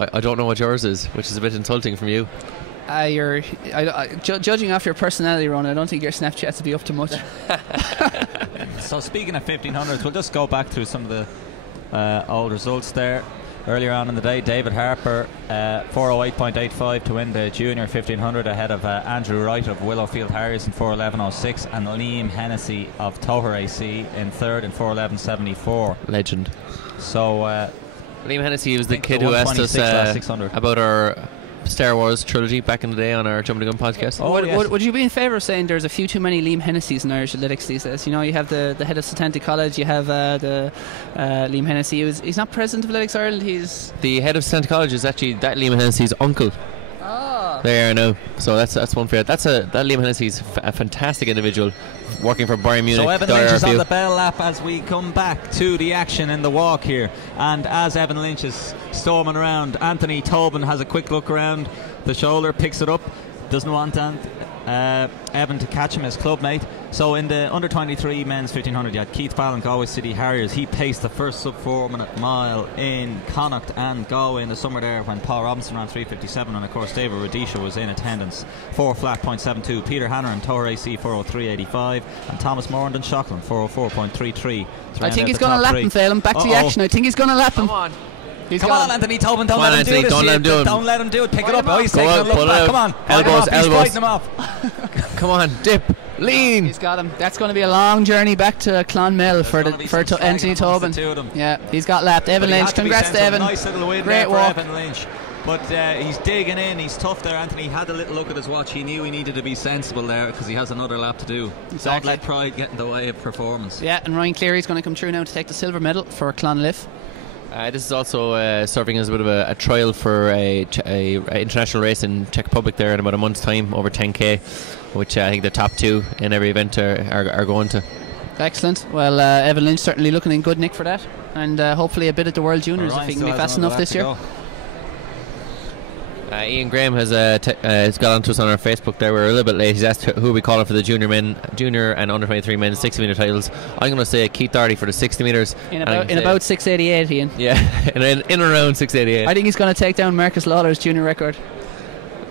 I don't know what yours is, which is a bit insulting from you. Judging off your personality, Ron, I don't think your Snapchats will be up to much. So speaking of 1500s, we'll just go back through some of the old results there. Earlier on in the day, David Harper 408.85 to win the junior 1500 ahead of Andrew Wright of Willowfield Harriers in 411.06 and Liam Hennessy of Toher AC in third in 411.74. Legend. So Liam Hennessy was the kid who asked us about our Star Wars trilogy back in the day on our Jumping the Gun podcast. Would you be in favour of saying there's a few too many Liam Hennessys in Irish athletics these days? You know, you have the head of St. College, you have the Liam Hennessy. He's not president of Athletics Ireland. He's the head of St. College is actually that Liam Hennessy's uncle. There, I know. So that's one fair. That Liam Hennessy's a fantastic individual, working for Bayern Munich. So Evan Lynch is on the bell lap as we come back to the action in the walk here. And as Evan Lynch is storming around, Anthony Tobin has a quick look around the shoulder, picks it up, doesn't want Evan to catch him, his clubmate. So in the under 23 men's 1500, you had Keith Fallon, Galway City Harriers. He paced the first sub 4 minute mile in Connacht and Galway in the summer there when Paul Robinson ran 3:57, and of course David Radisha was in attendance. 4:72. Peter Hanneran, Toher AC 4:03.85, and Thomas Moran and Shockland 4:04.33. I think he's going to lap him, Phelan. Back to the action. I think he's going to lap him. Come on. Come on, Anthony Tobin, don't let him do this. Don't let him do it. Pick it up. Oh, he's taking a look back. Come on. Elbows. He's fighting him off. Come on, dip. Lean. He's got him. That's going to be a long journey back to Clonmel for Anthony Tobin. Yeah, he's got lapped. Evan Lynch. Congrats to Evan. Nice little win Great for walk. Evan Lynch. But he's digging in. He's tough there, Anthony. He had a little look at his watch. He knew he needed to be sensible there because he has another lap to do. Exactly. Don't let pride get in the way of performance. Yeah, and Ryan Cleary's going to come through now to take the silver medal for Clonliffe. This is also serving as a bit of a trial for a international race in Czech Republic there in about a month's time, over 10k, which I think the top two in every event are going to. Excellent. Well, Evan Lynch certainly looking in good nick for that, and hopefully a bit at the World Juniors if he can be fast enough this year. Ian Graham has got onto us on our Facebook there. We're a little bit late. He's asked who we calling for the junior and under 23 men's 60 metre titles. I'm going to say Keith Doherty for the 60 metres. In about 6:88, Ian. Yeah, in around 6:88. I think he's going to take down Marcus Lawler's junior record.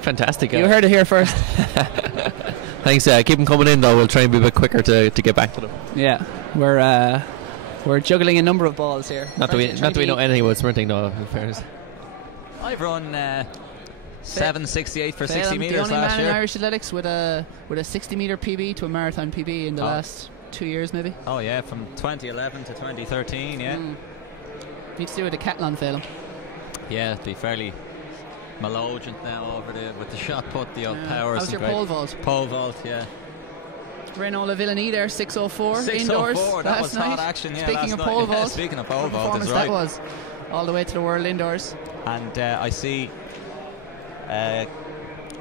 Fantastic. You heard it here first. Thanks. Keep them coming in though. We'll try and be a bit quicker to get back to them. Yeah, we're juggling a number of balls here. Not that we know anything about sprinting though, in fairness. I've run 7:68 for 60 metres last year. The only man in Irish athletics with a 60 metre PB to a marathon PB in the last 2 years maybe. Oh yeah, from 2011 to 2013, yeah. Need to do with the decathlon, Phelan. Yeah, it'd be fairly melodic now with the shot put, the powers. How's your pole vault? Pole vault, yeah. Renault Villani there, 6:04 indoors. That was hot action, yeah. Speaking of pole vault, speaking of pole vault, that's right. That was all the way to the World Indoors. And I see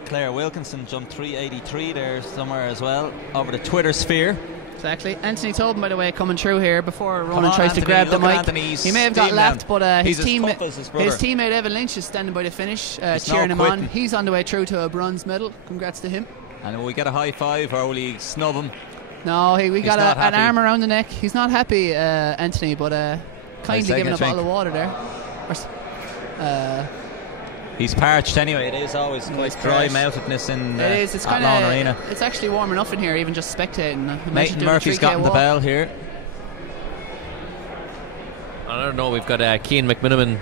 Claire Wilkinson jumped 3:83 there somewhere as well over the Twitter sphere. Exactly. Anthony Tobin, by the way, coming through here before Ronan tries to grab the mic. He may have got lapped, but his teammate Evan Lynch is standing by the finish, cheering him on. He's on the way through to a bronze medal. Congrats to him. And will we get a high five or will he snub him? No, we got an arm around the neck. He's not happy, Anthony, but kindly giving a bottle of water there. He's parched anyway. It is always quite dry moutedness in it's at Lawn Arena. It's actually warm enough in here, even just spectating. Nathan Murphy's gotten the bell here. I don't know. We've got Cian McMiniman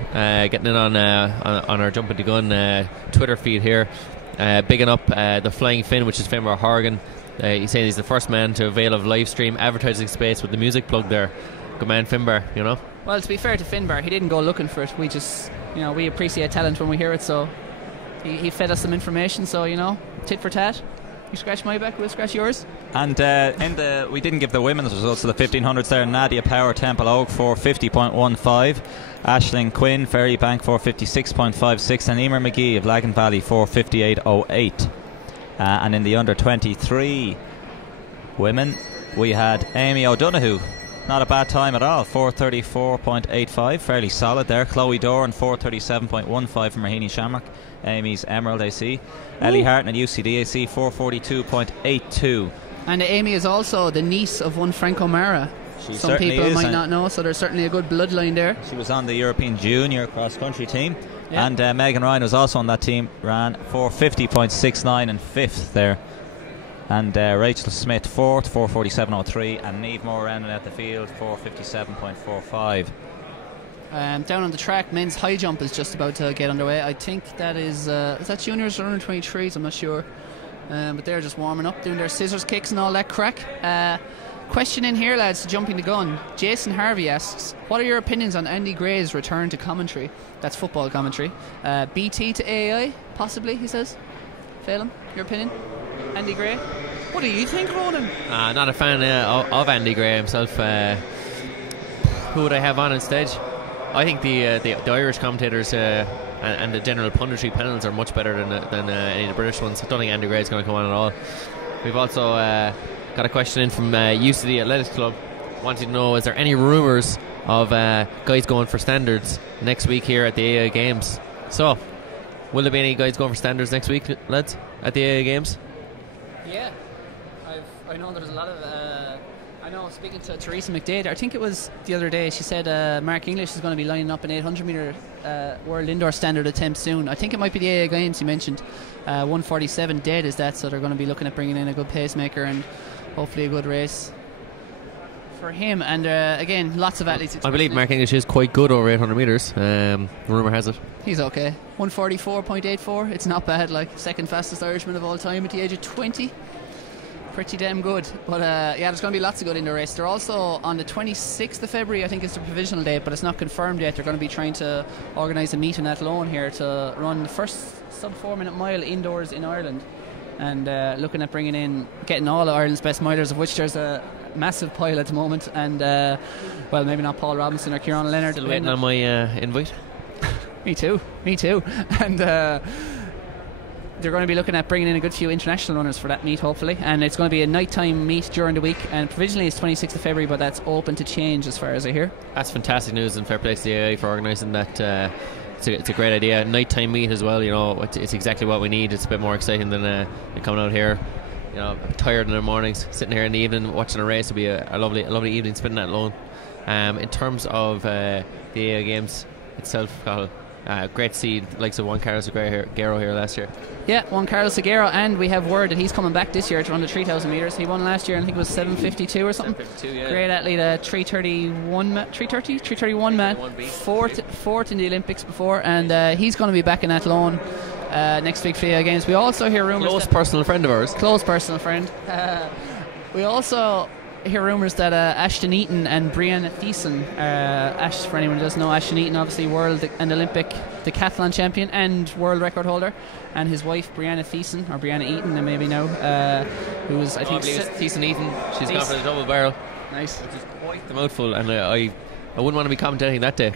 getting in on our Jumping the Gun Twitter feed here, bigging up the Flying Finn, which is Finbar Horgan. He's saying he's the first man to avail of live stream advertising space with the music plug there. Good man, Finbar. You know. Well, to be fair to Finbar, he didn't go looking for it. We just, we appreciate talent when we hear it. So he fed us some information. So tit for tat. You scratch my back, we'll scratch yours. And we didn't give the women's results of the 1500s there. Nadia Power, Temple Oak 450.15, Aisling Quinn, Ferrybank 456.56, and Emer McGee of Lagan Valley 458.08. And in the under 23 women, we had Amy O'Donoghue. Not a bad time at all, 434.85, fairly solid there. Chloe Doran 437.15 from Raheny Shamrock, Amy's Emerald AC. Ellie Harton at UCD AC 442.82. And Amy is also the niece of one Frank O'Mara. Some people might not know, so there's certainly a good bloodline there. She was on the European Junior cross country team. Yeah. And Megan Ryan was also on that team, ran 450.69 and 5th there. And Rachel Smith 4th, 447.03, and Niamh Moore rounding out the field, 457.45. Down on the track, men's high jump is just about to get underway. I think that is that juniors or under 23s, I'm not sure. But they're just warming up, doing their scissors kicks and all that crack. Question in here, lads, jumping the gun. Jason Harvey asks, what are your opinions on Andy Gray's return to commentary? That's football commentary. BT to AAI, possibly, he says. Phelan, your opinion? Andy Gray? What do you think, Ronan? Not a fan of Andy Gray himself. Who would I have on instead? I think the Irish commentators and the general punditry panels are much better than any of the British ones. I don't think Andy Gray is going to come on at all. We've also got a question in from UCD Athletics Club, wanting to know, is there any rumours of guys going for standards next week here at the AA Games? So, will there be any guys going for standards next week, lads, at the AA Games? Yeah, I know there's a lot of I know, speaking to Teresa McDade, I think it was the other day, she said Mark English is going to be lining up an 800 metre world indoor standard attempt soon. I think it might be the AA Games he mentioned. 147 dead is that, so they're going to be looking at bringing in a good pacemaker and hopefully a good race for him. And again, lots of athletes. I believe Mark English is quite good over 800 metres, rumour has it. He's okay. 144.84, it's not bad, like second fastest Irishman of all time at the age of 20. Pretty damn good. But yeah, there's going to be lots of good in the race. They're also on the 26th of February, I think is the provisional date, but it's not confirmed yet. They're going to be trying to organise a meet in Athlone here to run the first sub 4 minute mile indoors in Ireland, and looking at getting all of Ireland's best milers, of which there's a massive pile at the moment. And well, maybe not Paul Robinson or Kieran Leonard. Still waiting on my invite. Me too. And they're going to be looking at bringing in a good few international runners for that meet, hopefully. And it's going to be a nighttime meet during the week, and provisionally it's 26th of February, but that's open to change as far as I hear. That's fantastic news, and fair play to the AA for organising that. It's a great idea. Nighttime meet as well, you know, it's exactly what we need. It's a bit more exciting than coming out here, you know, tired in the mornings, sitting here in the evening watching a race. It'll be a lovely evening spending that alone. In terms of the AA Games itself, Cathal, great to see the likes of Juan Carlos Aguero here last year. Yeah, Juan Carlos Aguero, and we have word that he's coming back this year to run the 3,000 metres. He won last year, and I think it was 7:52 or something. 7:52, yeah. Great athlete, 331 man, fourth in the Olympics before, and he's going to be back in Athlone next week for the Games. We also hear rumours. Close personal friend of ours. Close personal friend. We also hear rumours that Ashton Eaton and Brianna Thiessen, Ash, for anyone who doesn't know, Ashton Eaton, obviously world and Olympic decathlon champion and world record holder, and his wife Brianna Thiessen, or Brianna Eaton, and maybe now, who was, I think, Thiessen Eaton. She's gone for the double barrel. Nice. Which is quite the mouthful, and I wouldn't want to be commentating that day.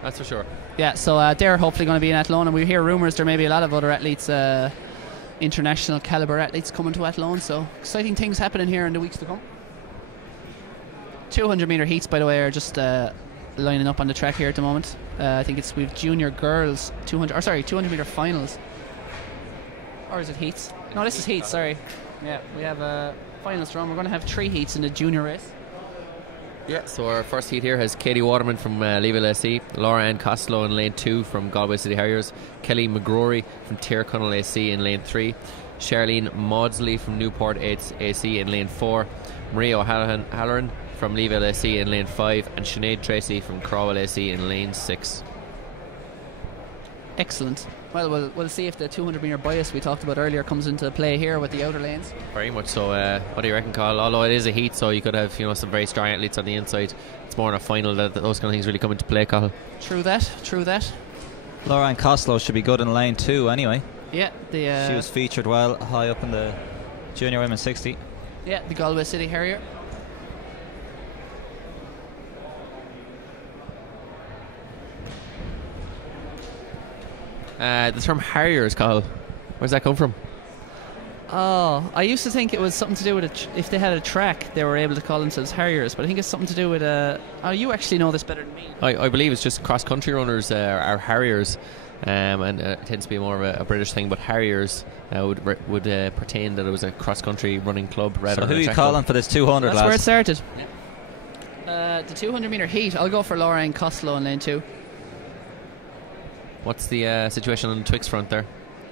That's for sure. Yeah, so they're hopefully going to be in Athlone, and we hear rumours there may be a lot of other athletes, international calibre athletes coming to Athlone, so exciting things happening here in the weeks to come. 200 metre heats, by the way, are just lining up on the track here at the moment. I think it's with junior girls 200 metre finals, or is it heats? No, this is heats, sorry. Yeah, we have finals to run. We're going to have 3 heats in the junior race. Yeah, so our first heat here has Katie Waterman from Leaville AC, Laura Ann Costello in lane 2 from Galway City Harriers, Kelly McGrory from Tyrconnell AC in lane 3, Charlene Maudsley from Newport AC in lane 4, Maria O'Halloran from Leaville AC in lane 5, and Sinead Tracy from Crowell AC in lane 6. Excellent. Well, we'll see if the 200 metre bias we talked about earlier comes into play here with the outer lanes. Very much so. What do you reckon, Carl? Although it is a heat, so you could have, you know, some very strong athletes on the inside. It's more in a final that those kind of things really come into play, Carl. True that. Laura Ann Costello should be good in lane 2 anyway. Yeah, she was featured well high up in the junior women's 60. Yeah, the Galway City Harrier. The term Harriers, Carl, where's that come from? Oh, I used to think it was something to do with if they had a track, they were able to call themselves Harriers, but I think it's something to do with oh, you actually know this better than me. I believe it's just cross-country runners are Harriers, and it tends to be more of a British thing, but Harriers would pertain that it was a cross-country running club rather than so who a are you track calling club. for this 200, That's lads? where it started. Yeah. The 200 metre heat, I'll go for Laura Ann Costello in lane 2. What's the situation on the Twix front there?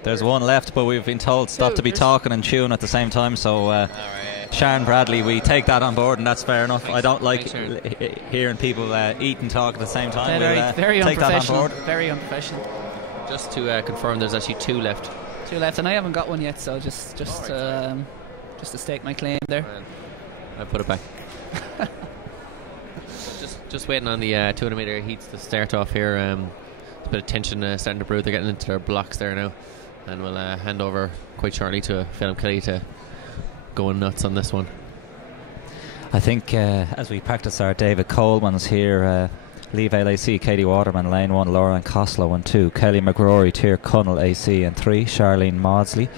There's one left, but we've been told stop to be talking and chewing at the same time. So Sharon Bradley, we take that on board, and that's fair enough. I don't like hearing people eat and talk at the same time. Very take unprofessional. That on board. Very unprofessional. Just to confirm, there's actually 2 left. 2 left, and I haven't got one yet, so just to stake my claim there. I'll put it back. just waiting on the 200 metre heats to start off here. A bit of tension starting to brew. They're getting into their blocks there now, and we'll hand over quite shortly to Phelim Kelly to go nuts on this one. I think as we practice our David Coleman's here, Lee Vale AC, Katie Waterman, lane 1, Lauren Costello in 2, Kelly McRory, Tier Cunnell AC in 3, Charlene Maudsley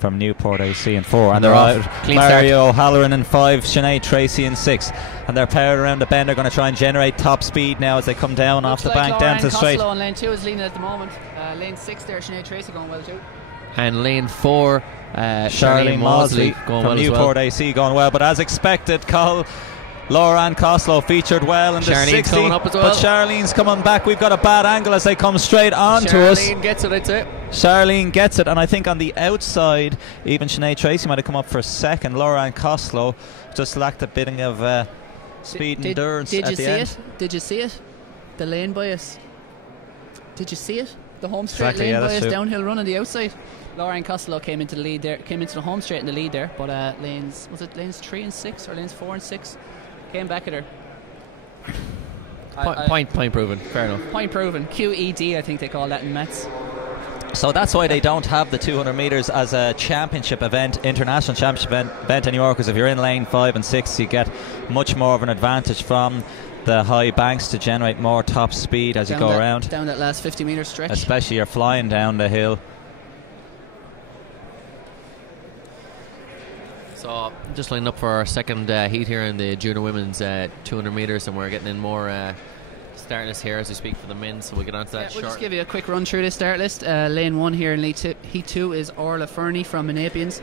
from Newport AC in 4, and they're out. Mario O'Halloran in 5, Sinead Tracy in 6, and they're powered around the bend. They're going to try and generate top speed now as they come down off the bank down to the straight. Costello on lane 2 is leading at the moment. Lane 6 there, Sinead Tracy going well too. And lane 4, Charlene Maudsley going from well Newport AC going well, but as expected, Laura Costello featured well in the 60, coming up as well. But Charlene's coming back. We've got a bad angle as they come straight on to us. Charlene gets it, I'd say. Charlene gets it, and I think on the outside, even Sinead Tracy might have come up for a second. Laura Costello just lacked a bit of speed and endurance at the end. Did you see it? The lane bias. Did you see it? The home straight Exactly, lane bias downhill run on the outside. Laura Costello came into the lead there, came into the home straight in the lead there, but lanes 3 and 6 or lanes 4 and 6 came back at her. Point proven, fair enough. Point proven, QED I think they call that in Mets. So that's why they don't have the 200 metres as a championship event, international championship event anymore, because if you're in lane 5 and 6 you get much more of an advantage from the high banks to generate more top speed as you go around. Down that last 50 metre stretch. Especially you're flying down the hill. So just lining up for our second heat here in the junior women's 200 metres, and we're getting in more start list here as we speak for the men, so we'll get on to that We'll just give you a quick run through this start list. Lane 1 here in heat 2 is Orla Fernie from Menapians.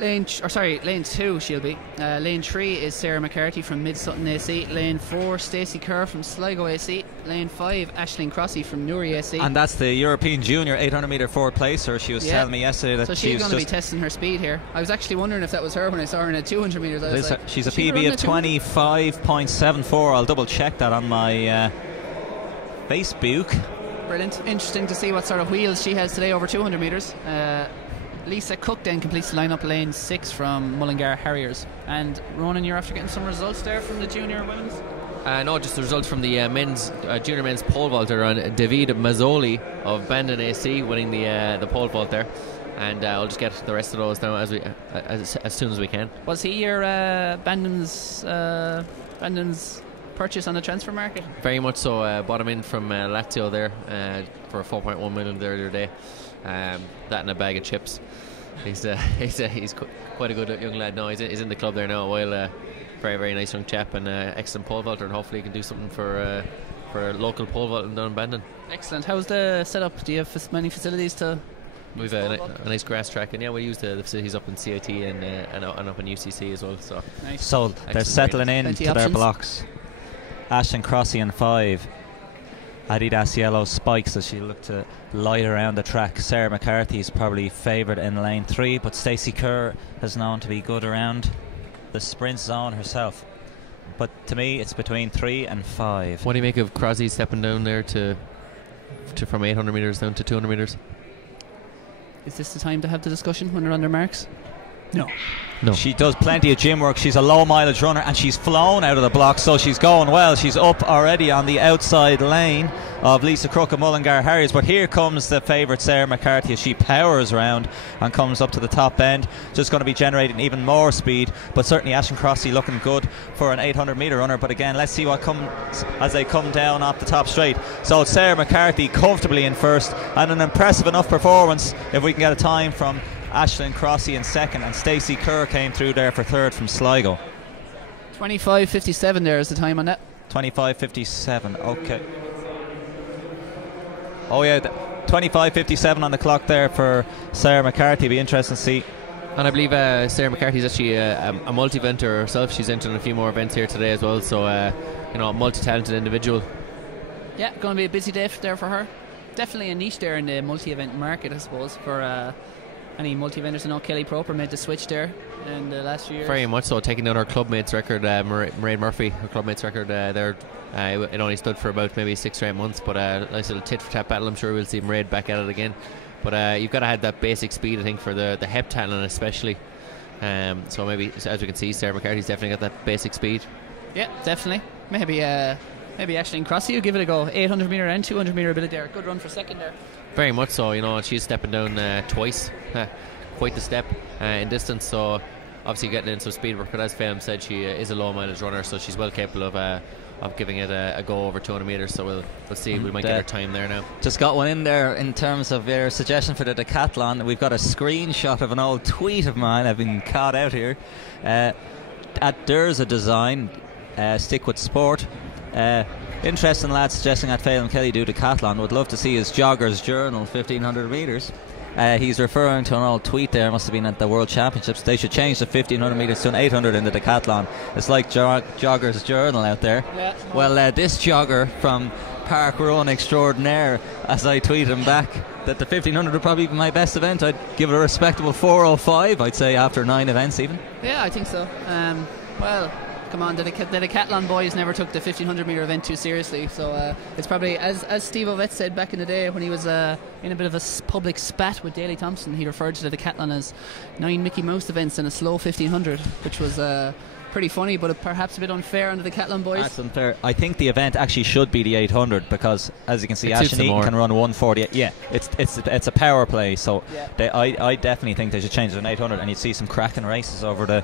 Lane 2 she'll be. Lane 3 is Sarah McCarthy from Mid Sutton AC. Lane 4 Stacey Kerr from Sligo AC. Lane 5 Aisling Crossy from Newry AC. And that's the European Junior 800 metre forward placer. She was telling me yesterday that so she's going to be testing her speed here. I was actually wondering if that was her when I saw her in a 200 metres. She's a PB of 25.74. I'll double check that on my Facebook. Brilliant. Interesting to see what sort of wheels she has today over 200 metres. Lisa Cook then completes the lineup lane 6 from Mullingar Harriers. And Ronan, you're after getting some results there from the junior women's? No, just the results from the junior men's pole vaulter on David Mazzoli of Bandon AC winning the pole vault there. And I'll just get the rest of those now as soon as we can. Was he your Bandon's purchase on the transfer market? Very much so. Bought him in from Lazio there for 4.1 million the other day. That and a bag of chips. He's quite a good young lad now. He's in the club there now a while. Very, very nice young chap and excellent pole vaulter, and hopefully he can do something for local pole vaulting down in Bandon. Excellent. How's the setup? Do you have many facilities to? We've a nice grass track, and we use the facilities up in CIT and up in UCC as well. So nice. So they're settling in to their blocks. Ashton Crossy in 5. Adidas yellow spikes as she looked to light around the track. Sarah McCarthy is probably favoured in lane 3, but Stacey Kerr is known to be good around the sprint zone herself. But to me, it's between 3 and 5. What do you make of Crosby stepping down there to from 800 metres down to 200 metres? Is this the time to have the discussion when they're on their marks? No. She does plenty of gym work. She's a low mileage runner, and she's flown out of the block, so she's going well. She's up already on the outside lane of Lisa Crook and Mullingar Harriers, but here comes the favourite Sarah McCarthy as she powers around and comes up to the top end, just going to be generating even more speed. But certainly Ashton Crossy looking good for an 800 metre runner. But again, let's see what comes as they come down off the top straight. So Sarah McCarthy comfortably in first, and an impressive enough performance if we can get a time from Aisling Crossy in second, and Stacey Kerr came through there for third from Sligo. 25.57 there is the time on that. 25.57, okay. Oh yeah, 25.57 on the clock there for Sarah McCarthy. Be interesting to see. And I believe Sarah McCarthy is actually a multi-eventer herself. She's entering a few more events here today as well, so a multi-talented individual. Yeah, going to be a busy day there for her. definitely a niche there in the multi-event market, I suppose, for any multi-eventers. I know Kelly Proper made the switch there in the last few years. Very much so, taking down her clubmates record, Mairead Murphy, her clubmates record there. It only stood for about maybe 6 or 8 months, but nice little tit-for-tat battle. I'm sure we'll see Mairead back at it again. But you've got to have that basic speed, I think, for the heptathlon especially. So maybe, as we can see, Sarah McCarthy's definitely got that basic speed. Yeah, definitely. Maybe Aisling Crossy will give it a go. 800 metre and 200 metre ability there. Good run for second there. Very much so. You know, she's stepping down twice. Quite the step in distance. So obviously getting in some speed work. But as Faye said, she is a low mileage runner, so she's well capable of giving it a go over 200 metres. So we'll see. We might get her time there now. Just got one in there in terms of your suggestion for the decathlon. We've got a screenshot of an old tweet of mine. I've been caught out here. At There's a Design, stick with sport. Interesting lad suggesting that Phelan Kelly do decathlon. Would love to see his jogger's journal 1500 metres. He's referring to an old tweet there, must have been at the World Championships. They should change the 1500 metres to an 800 in the decathlon. It's like jogger's journal out there. Yeah. Well, this jogger from Park Run Extraordinaire, as I tweeted him back, that the 1500 would probably be my best event. I'd give it a respectable 4:05, I'd say, after 9 events even. Yeah, I think so. Well, come on, the decathlon boys never took the 1500 metre event too seriously, so it's probably, as Steve Ovett said back in the day when he was in a bit of a public spat with Daley Thompson, he referred to the decathlon as 9 Mickey Mouse events and a slow 1500, which was pretty funny, but perhaps a bit unfair on the decathlon boys. That's unfair. I think the event actually should be the 800 because, as you can see, Ashton Eaton can run 148. Yeah, it's a power play, so yeah. I definitely think they should change it to an 800, and you'd see some cracking races over the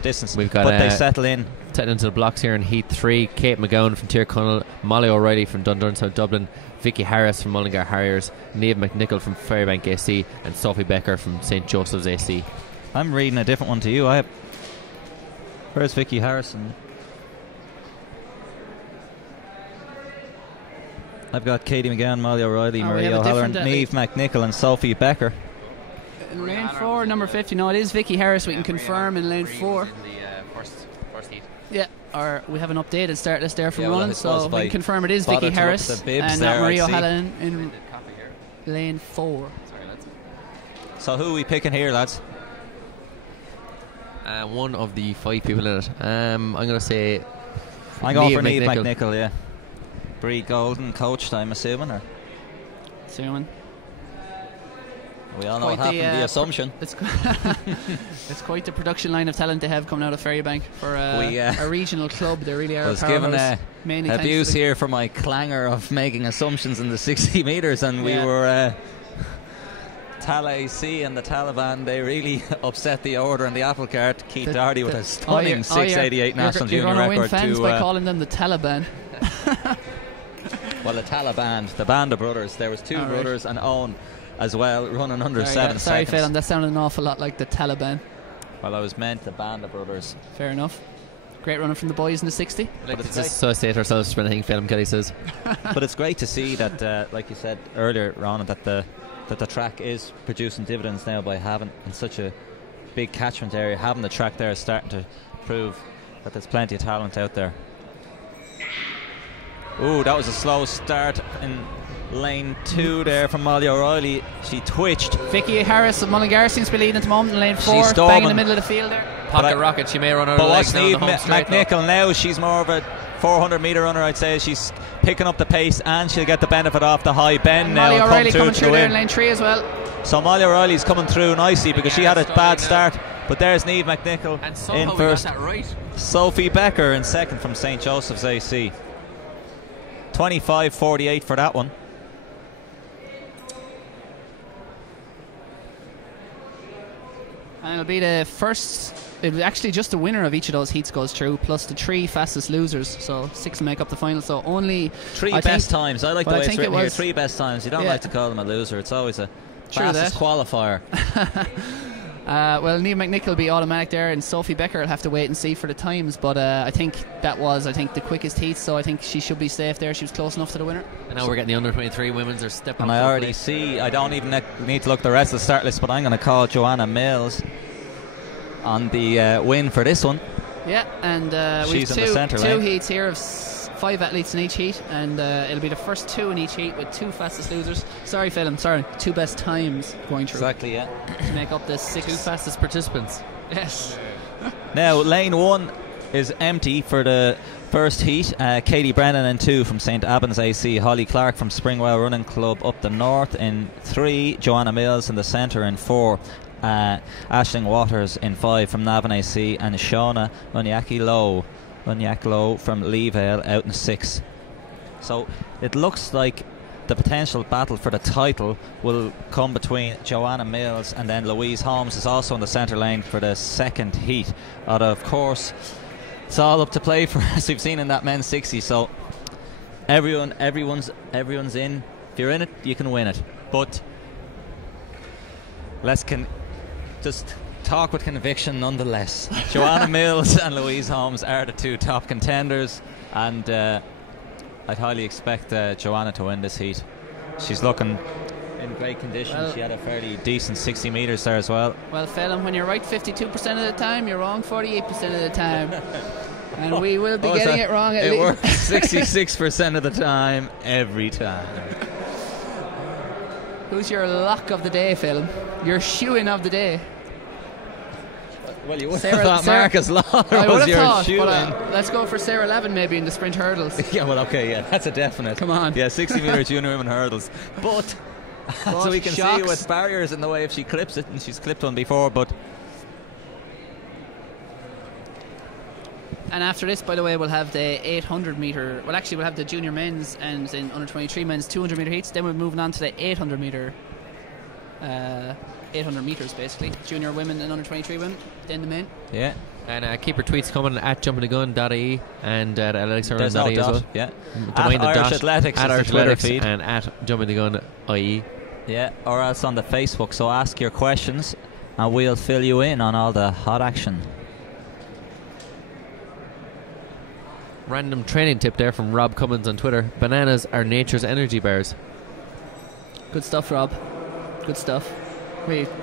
distance. We've got, but they settle into the blocks here in Heat 3. Kate McGowan from Tyrconnell, Molly O'Reilly from Dundurn South Dublin, Vicky Harris from Mullingar Harriers, Niamh McNichol from Ferrybank AC, and Sophie Becker from St Joseph's AC. I'm reading a different one to you. Where's Vicky Harrison? I've got Katie McGowan, Molly O'Reilly, Marie O'Halloran, Niamh McNichol and Sophie Becker. In lane 4, number 50. No, it is Vicky Harris, we can confirm, in lane 4. In the first heat. Yeah, or we have an updated start list there for running, so we can confirm it is Vicky Harris and not Marie O'Halloran in lane 4. Sorry, lads. So who are we picking here, lads? One of the 5 people in it. I'm going to say I'm going for Niamh McNichol, yeah. Brie Golden coached, I'm assuming, or? Assuming. We all know what happened, the assumption. It's quite the production line of talent they have coming out of Ferrybank for a regional club. They really are. I was given abuse here for my clangor of making assumptions in the 60 metres, and we were Tal AC and the Taliban. They really upset the order in the apple cart. Keith Doherty with a stunning 688 national junior record. You're going to win fans by calling them the Taliban. Well, the Taliban, the Band of Brothers. There was 2 brothers and Owen as well, running under 7 seconds. Sorry, Phelan, that sounded an awful lot like the Taliban. Well, I was meant the Band of Brothers. Fair enough. Great running from the boys in the 60. Like to associate ourselves with anything Phelan Kelly says. But it's great to see that, like you said earlier, Ron, that the track is producing dividends now by having in such a big catchment area. Having the track there is starting to prove that there's plenty of talent out there. Ooh, that was a slow start in lane 2 there from Molly O'Reilly. She twitched. Vicky Harris of Mullingar seems to be leading at the moment in lane 4. Bang in the middle of the field there. Pocket rocket, she may run out of legs now. McNichol now, she's more of a 400 metre runner, I'd say. She's picking up the pace and she'll get the benefit off the high bend and now. Molly O'Reilly coming through there in lane 3 as well. So Molly O'Reilly's coming through nicely because she had a bad start. But there's Niamh McNichol in first. Sophie Becker in second from St Joseph's AC. 25:48 for that one. And it'll be the first. It was actually just the winner of each of those heats goes through, plus the 3 fastest losers. So 6 make up the final. So only 3 best times. I like the way it's written here. 3 best times. You don't like to call them a loser. It's always a fastest qualifier. Well, Niamh McNichol will be automatic there, and Sophie Becker will have to wait and see for the times. But I think that was the quickest heat, so I think she should be safe there. She was close enough to the winner. And now we're getting the under 23 women's. They're stepping and up. I already see. I don't even need to look at the rest of the start list, but I'm going to call Joanna Mills on the win for this one. Yeah, and she's we've in the centre two heats here of 5 athletes in each heat, and it'll be the first 2 in each heat with 2 fastest losers. Sorry, Phil, I'm sorry. 2 best times going through. Exactly, yeah. To make up the 6 2 fastest participants. Yes. Now, lane 1 is empty for the first heat. Katie Brennan in 2 from St Albans AC. Holly Clark from Springwell Running Club up the north in 3. Joanna Mills in the centre in 4. Aisling Waters in 5 from Navan AC, and Shauna Unyaki Lowe from Leevale out in 6. So it looks like the potential battle for the title will come between Joanna Mills and then Louise Holmes is also in the centre lane for the second heat. Of course, it's all up to play for, as we've seen in that men's 60. So everyone's in. If you're in it, you can win it. But let's just talk with conviction nonetheless. Joanna Mills and Louise Holmes are the 2 top contenders, and I'd highly expect Joanna to win this heat. She's looking in great condition. Well, she had a fairly decent 60 metres there as well. Well, Phelan, when you're right 52% of the time, you're wrong 48% of the time. And we will be getting it wrong at least. It works 66% of the time, every time. Who's your lock of the day, Phelan? Your shoe-in of the day? Well, you would have thought Marcus Lawler was your shoe-in. Let's go for Sarah Levin maybe in the sprint hurdles. Yeah, well, okay, yeah, that's a definite. Come on. Yeah, 60-metre junior women hurdles. But so we can see with barriers in the way if she clips it, and she's clipped one before, but... And after this, by the way, we'll have the 800 metre. Well, actually, we'll have the junior men's and in under 23 men's 200 metre heats. Then we're moving on to the 800 metre. 800 metres basically. Junior women and under 23 women. Then the men. Yeah. And keep your tweets coming at jumpingthegun.ie and at athletics.ie as well. Yeah. At Irish Athletics at is Irish the Twitter Athletics feed. and at jumpingthegun.ie. Yeah, or else on the Facebook. So ask your questions and we'll fill you in on all the hot action. Random training tip there from Rob Cummins on Twitter. Bananas are nature's energy bars. Good stuff, Rob. Good stuff.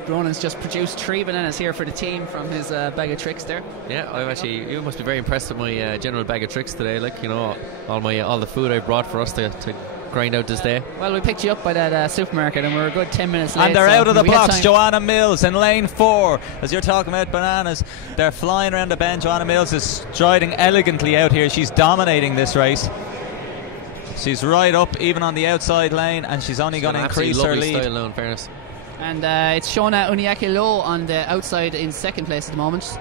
Ronan's just produced 3 bananas here for the team from his bag of tricks there. Yeah, you must be very impressed with my general bag of tricks today. Like, you know, all the food I brought for us to grind out this day. Well, we picked you up by that supermarket and we're a good 10 minutes late. And they're out of the blocks. Joanna Mills in lane 4. As you're talking about bananas, they're flying around the bend. Joanna Mills is striding elegantly out here. She's dominating this race. She's right up even on the outside lane, and she's only going to increase her lead. Style now, in fairness. And it's Shona Uniake-Lowe on the outside in second place at the moment.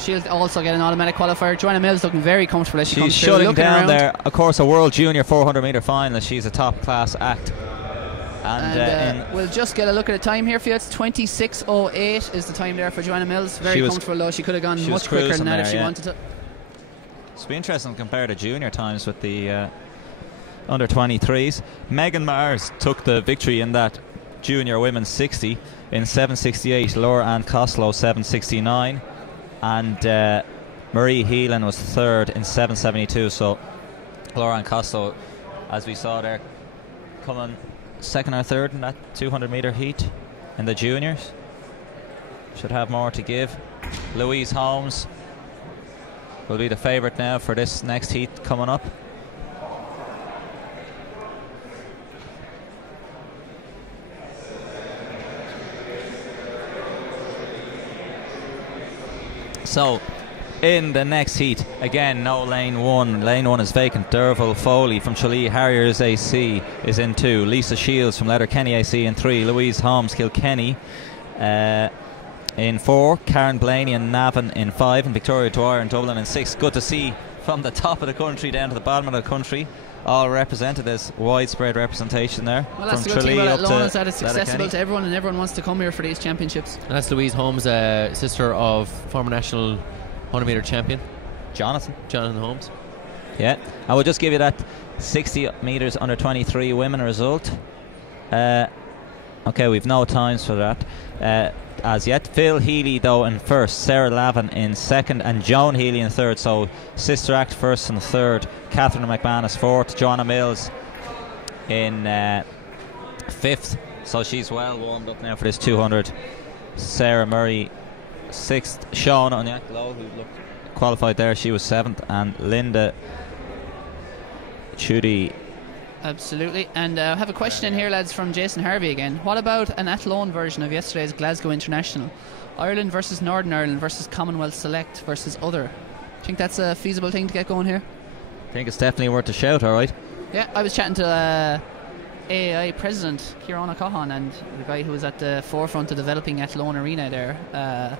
She'll also get an automatic qualifier. Joanna Mills looking very comfortable as she comes through. She's shutting down there. Of course, a World Junior 400 metre finalist. She's a top class act. And we'll just get a look at the time here for you. It's 26:08 is the time there for Joanna Mills. Very comfortable though. She could have gone much quicker than that if she wanted to. It's be interesting to compare the junior times with the under 23s. Megan Mars took the victory in that junior women's 60 in 7:68. Laura Ann Costello 7:69, and Marie Heelan was third in 7:72. So Laura Ann Costello, as we saw there, coming second or third in that 200 metre heat in the juniors. Should have more to give. Louise Holmes will be the favourite now for this next heat coming up. So, in the next heat, again, no lane 1. Lane 1 is vacant. Derval Foley from Tralee Harriers AC is in 2. Lisa Shields from Letterkenny AC in 3. Louise Holmes, Kilkenny in 4. Karen Blaney and Navan in 5. And Victoria Dwyer in Dublin in 6. Good to see from the top of the country down to the bottom of the country, all represented. As widespread representation there. Well, that's from the good thing about Athlone, is that it's Letterkenny. accessible to everyone, and everyone wants to come here for these championships. And that's Louise Holmes, sister of former national 100 metre champion Jonathan Holmes. Yeah, I will just give you that 60 metres under 23 women result. Okay, we've no times for that as yet. Phil Healy though in first, Sarah Lavin in second, and Joan Healy in third. So Sister Act first and third, Catherine McManus fourth, Joanna Mills in fifth. So she's well warmed up now for this 200. Sarah Murray sixth, Sean Onyeklo, who looked qualified there, she was seventh, and Linda Woodie. Absolutely. And I have a question in here, lads, from Jason Harvey again. What about an Athlone version of yesterday's Glasgow International? Ireland versus Northern Ireland versus Commonwealth Select versus other. Do you think that's a feasible thing to get going here? I think it's definitely worth a shout, alright. Yeah, I was chatting to AAI President Kieran O'Cahan, and the guy who was at the forefront of developing Athlone Arena there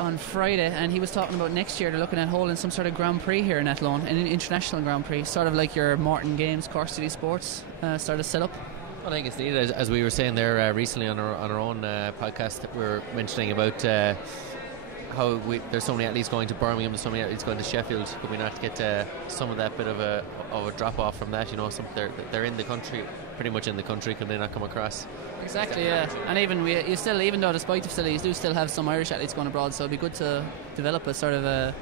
on Friday, and he was talking about next year they're looking at holding some sort of Grand Prix here in Athlone, an international Grand Prix, sort of like your Morton Games, Cork City Sports sort of setup. I think it's needed, as we were saying there recently on our own podcast that we were mentioning about how there's so many athletes going to Birmingham, there's so many athletes going to Sheffield. Could we not get some of that bit of a drop off from that? You know, they're in the country, pretty much in the country. Could they not come across? Exactly, yeah. And even though despite the facilities, do still have some Irish athletes going abroad, so it'd be good to develop a sort of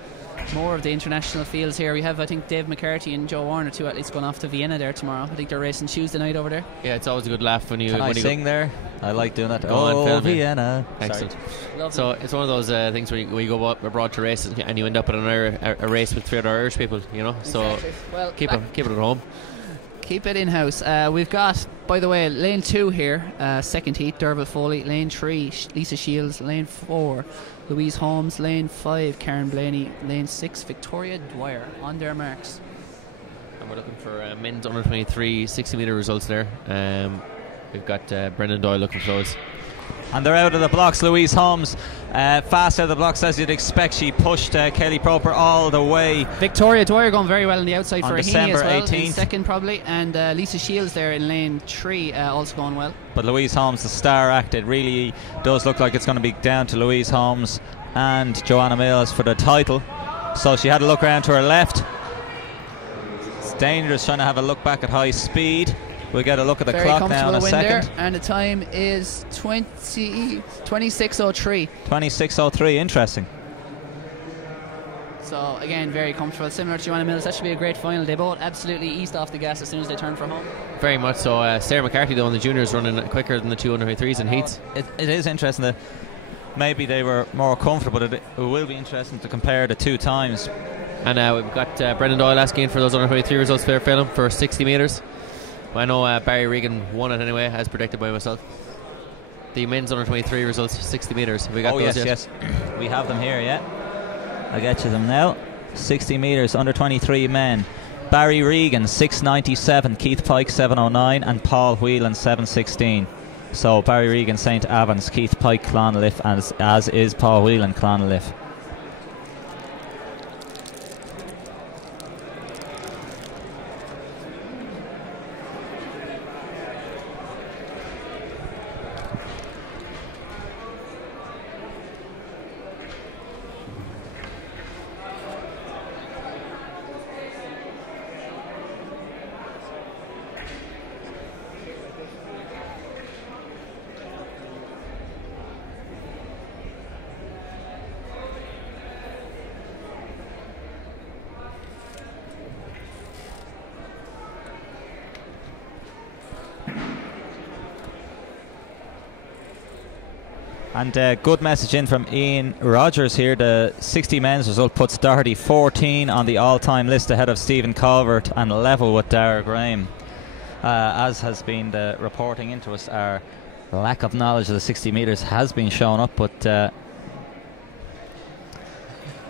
more of the international fields here. We have, I think, Dave McCarthy and Joe Warner, 2 athletes going off to Vienna there tomorrow. I think they're racing Tuesday night over there. Yeah, it's always a good laugh when you sing there. I like doing that. Go on, film Vienna. Excellent. So it's one of those things where you go abroad to race and you end up at a race with 3 other Irish people, you know. So exactly. Well, keep it at home. Keep it in-house. We've got, by the way, lane 2 here, second heat, Derval Foley. Lane 3, Lisa Shields. Lane 4, Louise Holmes. Lane 5, Karen Blaney. Lane 6, Victoria Dwyer. On their marks. And we're looking for men's under 23 60-metre results there. We've got Brendan Doyle looking for those. And they're out of the blocks. Louise Holmes fast out of the blocks as you'd expect. She pushed Kelly Proper all the way. Victoria Dwyer going very well on the outside for December as well, 18th. in second probably, and Lisa Shields there in lane 3 also going well. But Louise Holmes, the star act, it really does look like it's going to be down to Louise Holmes and Joanna Mills for the title. So she had a look around to her left. It's dangerous trying to have a look back at high speed. We'll get a look at the clock now in a second. There, and the time is 26:03. 26:03, interesting. So again, very comfortable, similar to Joanna Mills. That should be a great final. They both absolutely eased off the gas as soon as they turned for home. Very much so. Sarah McCarthy, though, in the juniors, running quicker than the 2 under 23s in heats. It is interesting that maybe they were more comfortable, but it will be interesting to compare the 2 times. And we've got Brendan Doyle asking for those under 23 results for film for 60 metres. I know Barry Regan won it anyway, as predicted by myself. The men's under 23 results, 60 metres. Have we got those yet? Yes. We have them here, yeah. I'll get you them now. 60 metres, under 23 men. Barry Regan, 6.97. Keith Pike, 7.09. And Paul Whelan, 7.16. So Barry Regan, St. Avans. Keith Pike, Clonaliffe, as is Paul Whelan, Clonaliffe. And good message in from Ian Rogers here. The 60 men's result puts Doherty 14 on the all-time list, ahead of Stephen Calvert and level with Dara Graham. As has been the reporting into us, our lack of knowledge of the 60 metres has been shown up, but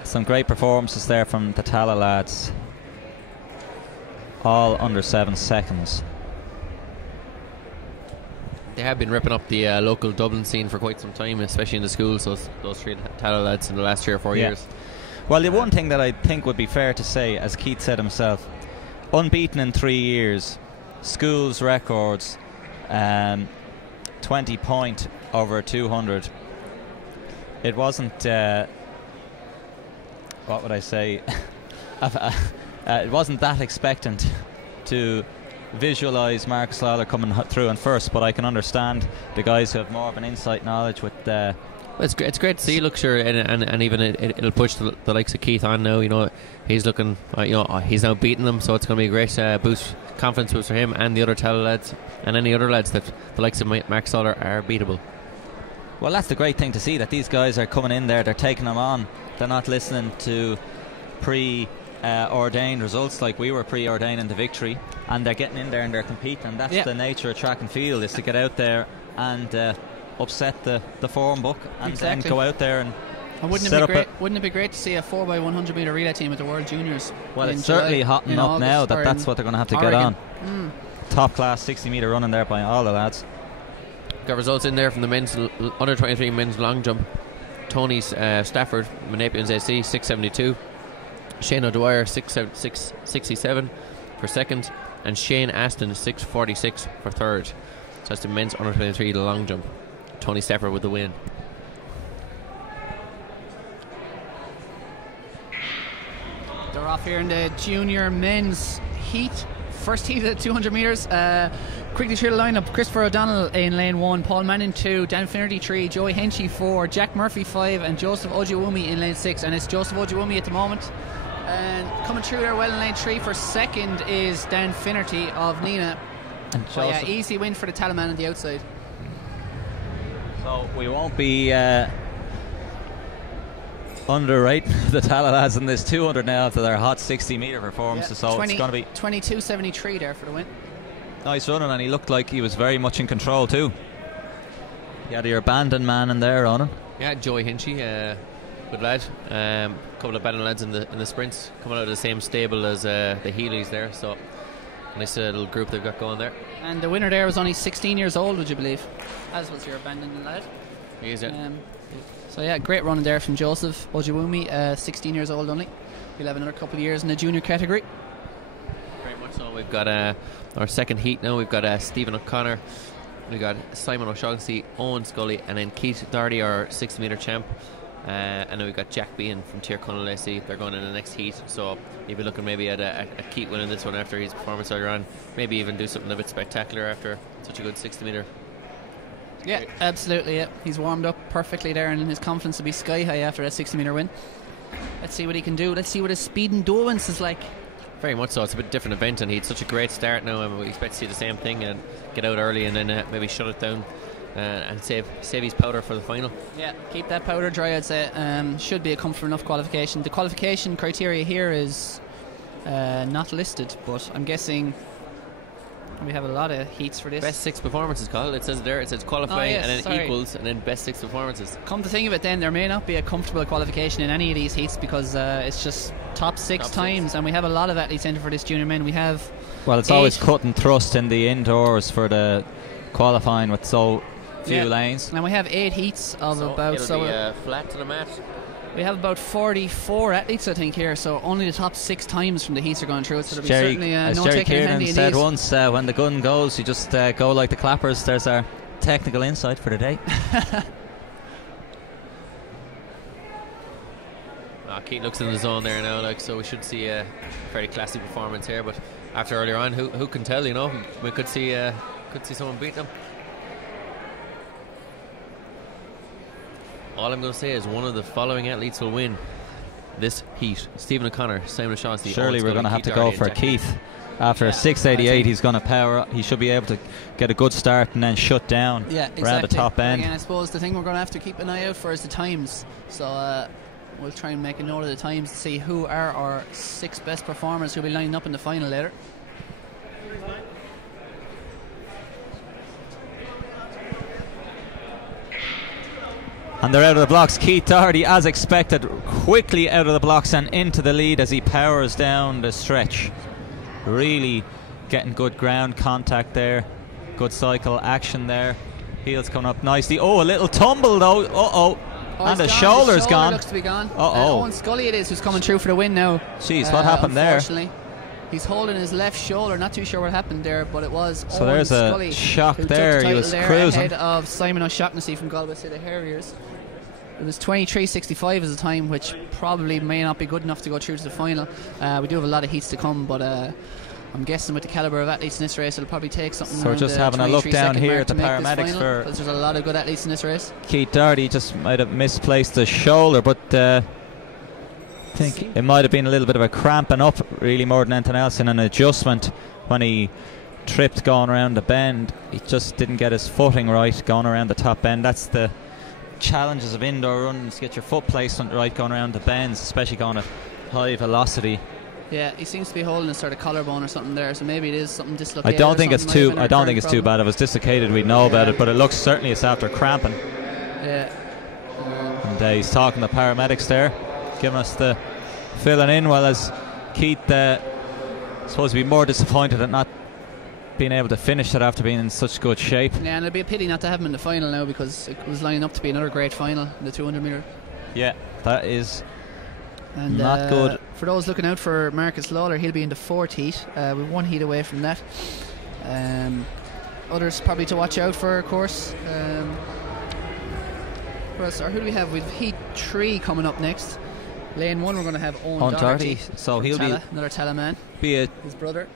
some great performances there from the Tala lads, all under 7 seconds. They have been ripping up the local Dublin scene for quite some time, especially in the schools, those 3 Tala lads in the last 3 or 4 years. Well, the one thing that I think would be fair to say, as Keith said himself, unbeaten in 3 years, schools records, 20 point over 200. It wasn't, what would I say, it wasn't that expectant to visualise Marcus Lawler coming through in first, but I can understand the guys who have more of an insight knowledge with it's great to see. Look, sure, and even it'll push the likes of Keith on now. You know, he's looking, he's now beating them, so it's going to be a great confidence boost for him and the other Tala lads and any other lads that the likes of Marcus Lawler are beatable. Well, that's the great thing to see, that these guys are coming in there, they're taking them on, they're not listening to ordained results, like we were preordaining the victory, and they're getting in there and they're competing, and that's the nature of track and field, is to get out there and upset the form book, and then go out there and wouldn't it be great to see a 4x100 metre relay team at the World Juniors? Well, it's certainly hotting up now that's what they're going to have to get on. Top class 60 metre running there by all the lads. Got results in there from the men's under 23 men's long jump. Tony Stafford, Menapians AC, 6.72. Shane O'Dwyer, 6.67 for second, and Shane Aston, 6.46 for third. So that's the men's under 23 the long jump. Tony Stafford with the win. They're off here in the junior men's heat. First heat at 200 metres. Quickly through the lineup: Christopher O'Donnell in lane 1, Paul Manning 2, Dan Finnerty 3, Joey Henchy 4, Jack Murphy 5, and Joseph Ojiwumi in lane 6. And it's Joseph Ojiwumi at the moment. And coming through there well in lane 3 for second is Dan Finnerty of Nina. And easy win for the Talaman on the outside. So we won't be underrating the Tala lads in this 200 now after their hot 60 metre performances. So it's going to be 22.73 there for the win. Nice running, and he looked like he was very much in control too. You had your abandoned man in there on him. Yeah, Joey Hinchy, good lad. Couple of abandoned lads in the sprints, coming out of the same stable as the Healy's there. So nice little group they've got going there. And the winner there was only 16 years old, would you believe? As was your abandoned lad. He is, yeah. So yeah, great running there from Joseph Ojiwumi, 16 years old only. He'll have another couple of years in the junior category. Very much so. We've got our second heat now. We've got Stephen O'Connor, we've got Simon O'Shaughnessy, Owen Scully, and then Keith Doherty, our 60 metre champ. And then we've got Jack Bean from Tyrconnell AC. They're going in the next heat, so you'll be looking maybe at Keith winning this one after his performance earlier on. Maybe even do something a bit spectacular after such a good 60 metre. Yeah, absolutely. Yeah, he's warmed up perfectly there, and his confidence will be sky high after that 60 metre win. Let's see what he can do. Let's see what his speed endurance is like. Very much so. It's a bit different event, and he had such a great start now, and we expect to see the same thing and get out early, and then maybe shut it down and save his powder for the final. Yeah, keep that powder dry, I'd say. Should be a comfort enough qualification. The qualification criteria here is not listed, but I'm guessing we have a lot of heats for this. Best 6 performances, Carl. It says there. It says qualify and then equals and then best 6 performances. Come to think of it, then there may not be a comfortable qualification in any of these heats because it's just top six times, and we have a lot of athletes entered for this junior men. We have it's always cut and thrust in the indoors for the qualifying with so few lanes. And we have 8 heats of about flat to the mat. We have about 44 athletes, I think, here, so only the top 6 times from the heats are going through it, so there'll be certainly no taking your handy in these. Said once, when the gun goes, you just go like the clappers. There's our technical insight for the day. Keith looks in the zone there now, so we should see a very classy performance here, but after earlier on, who can tell, we could see someone beat them. All I'm going to say is one of the following athletes will win this heat: Stephen O'Connor, Simon O'Shaughnessy. Surely we're going to have to go for Keith. After a 6.88, he's going to power up. He should be able to get a good start and then shut down around the top end. Again, I suppose the thing we're going to have to keep an eye out for is the times. So we'll try and make a note of the times to see who are our 6 best performers who'll be lining up in the final later. And they're out of the blocks. Keith Doherty, as expected, quickly out of the blocks and into the lead as he powers down the stretch. Really getting good ground contact there. Good cycle action there. Heels coming up nicely. Oh, a little tumble though. And the shoulder's gone. Looks to be gone. Owen Scully it is who's coming through for the win now. Jeez, what happened there? He's holding his left shoulder. Not too sure what happened there, but it was so Owen there's Scully a shock who there. Took the he was there cruising ahead of Simon O'Shaughnessy from Galway City Harriers. It was 23.65 as a time, which probably may not be good enough to go through to the final. We do have a lot of heats to come, but I'm guessing with the calibre of athletes in this race, it'll probably take something. So we're just having a look down here at the paramedics for. Because there's a lot of good athletes in this race. Keith Doherty just might have misplaced the shoulder, but I think it might have been a little bit of a cramping up, really, more than anything else, and an adjustment when he tripped going around the bend. He just didn't get his footing right going around the top bend. That's the challenges of indoor runs. Get your foot placement right going around the bends, especially going at high velocity. Yeah, he seems to be holding a sort of collarbone or something there, so maybe it is something dislocated. I don't think it's too bad. If it's dislocated, we'd know about it, but it looks certainly it's after cramping. Yeah. And he's talking to the paramedics there, giving us the filling in, while as Keith supposed to be more disappointed at not being able to finish it after being in such good shape. Yeah, and it'd be a pity not to have him in the final now, because it was lining up to be another great final in the 200 metre. Yeah, that is not good. For those looking out for Marcus Lawler, he'll be in the 4th heat. We're 1 heat away from that. Others probably to watch out for, of course. Who do we have? We've heat 3 coming up next. Lane 1 we're going to have Owen Doherty. So he'll be another Tala man. His brother.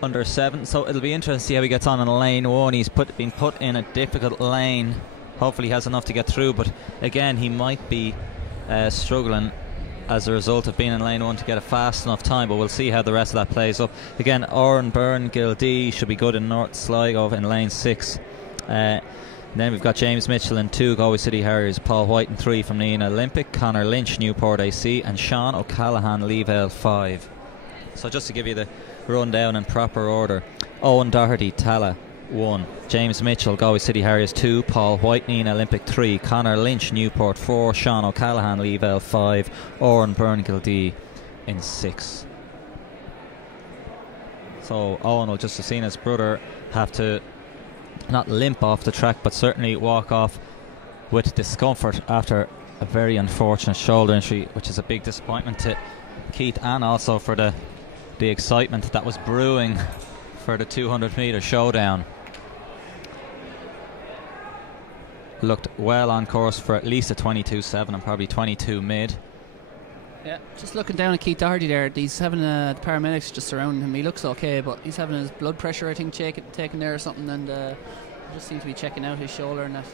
Under 7. So it'll be interesting to see how he gets on in lane 1. He's been put in a difficult lane. Hopefully he has enough to get through, but again he might be struggling as a result of being in lane 1 to get a fast enough time, but we'll see how the rest of that plays up. Again, Oran Byrne Gildee should be good in North Sligo in lane 6. Then we've got James Mitchell in 2, Galway City Harriers, Paul White in 3 from Nina Olympic, Connor Lynch, Newport AC, and Sean O'Callaghan, Leavale 5. So just to give you the rundown in proper order: Owen Doherty, Tala 1, James Mitchell, Galway City Harriers 2, Paul White, Nina Olympic 3, Connor Lynch, Newport 4, Sean O'Callaghan, Leavale 5, Oran Byrne Gildee in 6. So Owen will just have seen his brother have to not limp off the track, but certainly walk off with discomfort after a very unfortunate shoulder injury, which is a big disappointment to Keith, and also for the excitement that was brewing for the 200 metre showdown. Looked well on course for at least a 22.7 and probably 22 mid. Yeah, just looking down at Keith Doherty there, he's having the paramedics just surrounding him. He looks okay, but he's having his blood pressure, I think, taken there or something, and just seems to be checking out his shoulder and that.